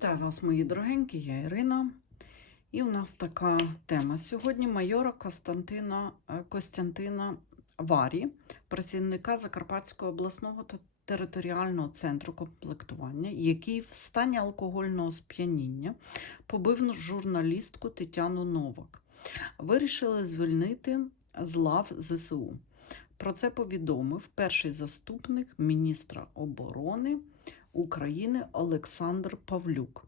Вітаю вас, мої дорогенькі, я Ірина. І у нас така тема. Сьогодні майора Костянтина, е, Костянтина Варі, працівника Закарпатського обласного територіального центру комплектування, який в стані алкогольного сп'яніння побив журналістку Тетяну Новак. Вирішили звільнити з лав ЗСУ. Про це повідомив перший заступник міністра оборони України Олександр Павлюк.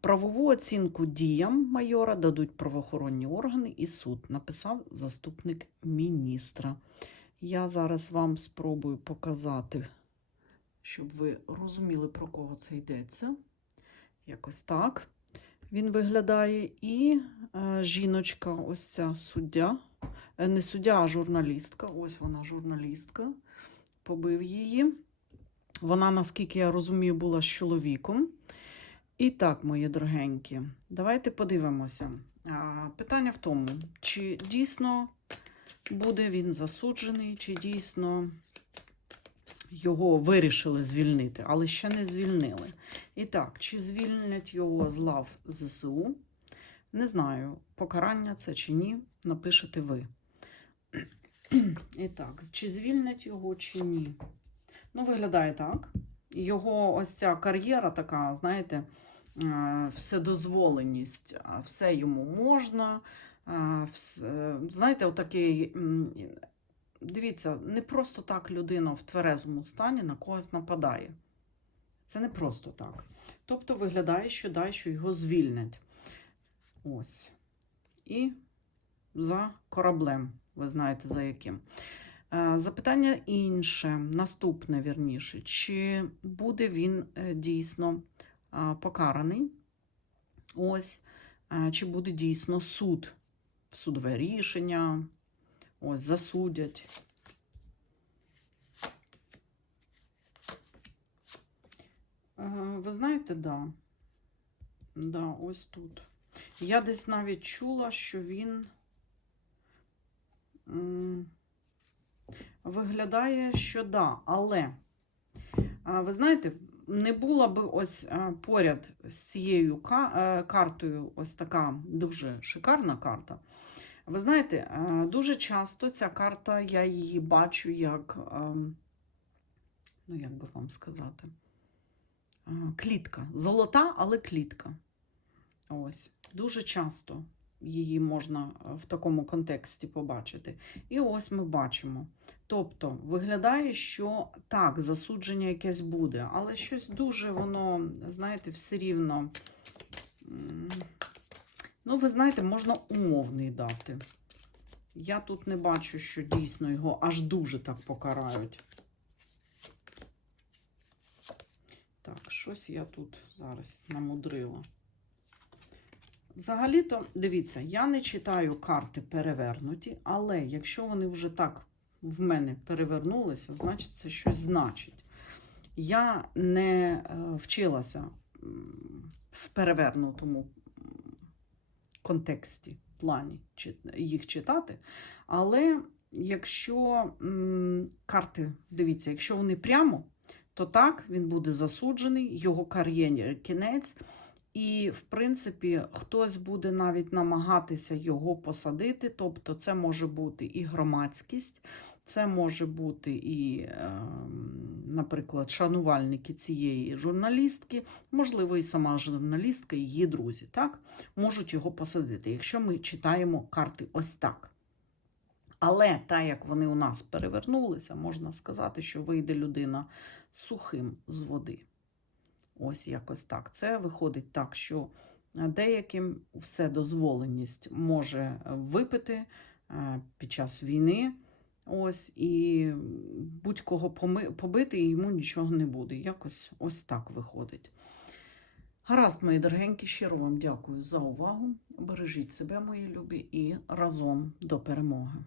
Правову оцінку діям майора дадуть правоохоронні органи і суд, написав заступник міністра. Я зараз вам спробую показати, щоб ви розуміли, про кого це йдеться. Якось так він виглядає. І е, жіночка, ось ця суддя, е, не суддя, а журналістка. Ось вона, журналістка, побив її. Вона, наскільки я розумію, була з чоловіком. І так, мої дорогенькі, давайте подивимося. Питання в тому, чи дійсно буде він засуджений, чи дійсно його вирішили звільнити, але ще не звільнили. І так, чи звільнять його з лав ЗСУ? Не знаю, покарання це чи ні, напишете ви. І так, чи звільнять його, чи ні? Ну, виглядає так. Його ось ця кар'єра така, знаєте, е, вседозволеність, все йому можна. е, вс- Знаєте, отакий, дивіться, не просто так людина в тверезому стані на когось нападає. Це не просто так. Тобто виглядає, що дай, що його звільнять. Ось. І за кораблем, ви знаєте, за яким. Е, Запитання інше, наступне вірніше, чи буде він е, дійсно е, покараний? Ось, чи буде дійсно суд, судове рішення, ось засудять. Ви знаєте, да. Да, ось тут. Я десь навіть чула, що він. Виглядає, що да, але ви знаєте, не була би ось поряд з цією е, картою ось така дуже шикарна карта. Ви знаєте, дуже часто ця карта, я її бачу як, ну як би вам сказати, клітка. Золота, але клітка. Ось, дуже часто її можна е, в такому контексті побачити. І ось ми бачимо. Тобто, виглядає, що так, засудження якесь буде, але щось дуже воно, знаєте, все рівно. Ну, ви знаєте, можна умовний дати. Я тут не бачу, що дійсно його аж дуже так покарають. Так, щось я тут зараз намудрила. Взагалі-то, дивіться, я не читаю карти перевернуті, але якщо вони вже так в мене перевернулися, значить це щось значить. Я не е, вчилася в перевернутому контексті, плані їх читати. Але якщо карти, дивіться, якщо вони прямо, то так, він буде засуджений, його кар'єрі кінець. І, в принципі, хтось буде навіть намагатися його посадити. Тобто, це може бути і громадськість, це може бути і, е, наприклад, шанувальники цієї журналістки, можливо, і сама журналістка, і її друзі, так, можуть його посадити, якщо ми читаємо карти ось так. Але так як вони у нас перевернулися, можна сказати, що вийде людина сухим з води. Ось якось так. Це виходить так, що е, деяким вседозволеність може випити е, під час війни. Ось, і будь-кого побити, і йому нічого не буде. Якось ось так виходить. Гаразд, мої дорогенькі, щиро вам дякую за увагу. Бережіть себе, мої любі, і разом до перемоги.